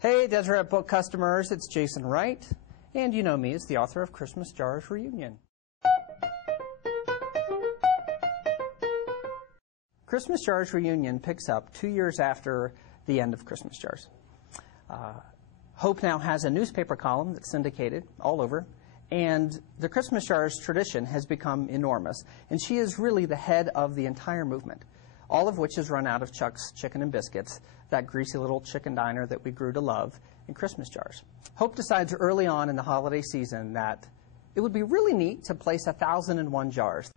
Hey, Deseret book customers, it's Jason Wright, and you know me as the author of Christmas Jars Reunion. Christmas Jars Reunion picks up 2 years after the end of Christmas Jars. Hope now has a newspaper column that's syndicated all over, and the Christmas Jars tradition has become enormous, and she is really the head of the entire movement, all of which is run out of Chuck's Chicken and Biscuits, that greasy little chicken diner that we grew to love in Christmas jars. Hope decides early on in the holiday season that it would be really neat to place 1,001 jars,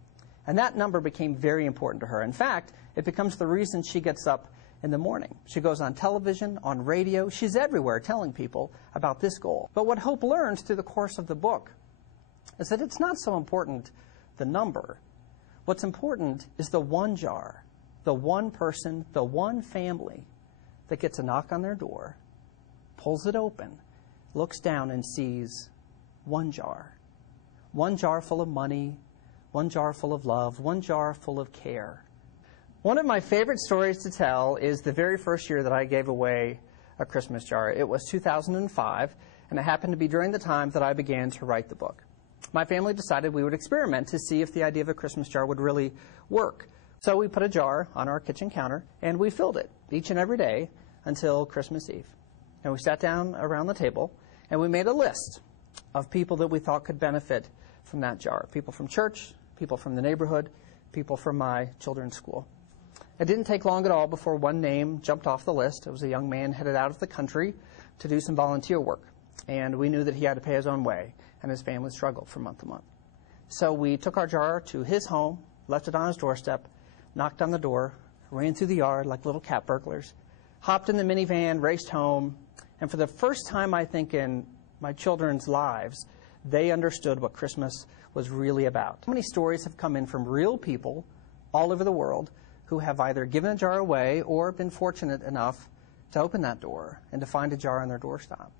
and that number became very important to her. In fact, it becomes the reason she gets up in the morning. She goes on television, on radio, she's everywhere telling people about this goal. But what Hope learns through the course of the book is that it's not so important the number. What's important is the one jar, the one person, the one family that gets a knock on their door, pulls it open, looks down and sees one jar. One jar full of money, one jar full of love, one jar full of care. One of my favorite stories to tell is the very first year that I gave away a Christmas jar. It was 2005, and it happened to be during the time that I began to write the book. My family decided we would experiment to see if the idea of a Christmas jar would really work. So we put a jar on our kitchen counter, and we filled it each and every day until Christmas Eve. And we sat down around the table, and we made a list of people that we thought could benefit from that jar. People from church, people from the neighborhood, people from my children's school. It didn't take long at all before one name jumped off the list. It was a young man headed out of the country to do some volunteer work. And we knew that he had to pay his own way, and his family struggled from month to month. So we took our jar to his home, left it on his doorstep, knocked on the door, ran through the yard like little cat burglars, hopped in the minivan, raced home, and for the first time, I think, in my children's lives, they understood what Christmas was really about. How many stories have come in from real people all over the world who have either given a jar away or been fortunate enough to open that door and to find a jar on their doorstep?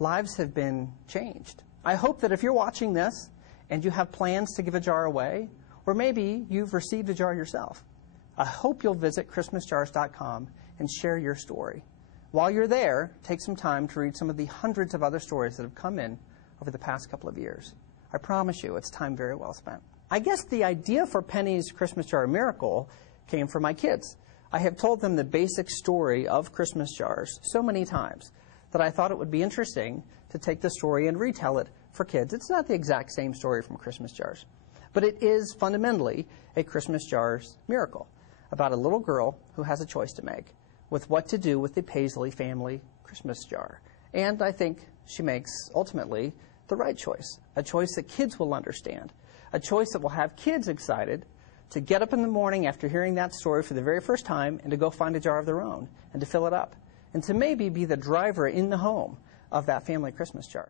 Lives have been changed. I hope that if you're watching this and you have plans to give a jar away, or maybe you've received a jar yourself, I hope you'll visit ChristmasJars.com and share your story. While you're there, take some time to read some of the hundreds of other stories that have come in over the past couple of years. I promise you, it's time very well spent. I guess the idea for Penny's Christmas Jar Miracle came from my kids. I have told them the basic story of Christmas jars so many times that I thought it would be interesting to take the story and retell it for kids. It's not the exact same story from Christmas jars, but it is fundamentally a Christmas Jars Miracle about a little girl who has a choice to make with what to do with the Paisley family Christmas jar. And I think she makes, ultimately, the right choice, a choice that kids will understand, a choice that will have kids excited to get up in the morning after hearing that story for the very first time and to go find a jar of their own and to fill it up and to maybe be the driver in the home of that family Christmas jar.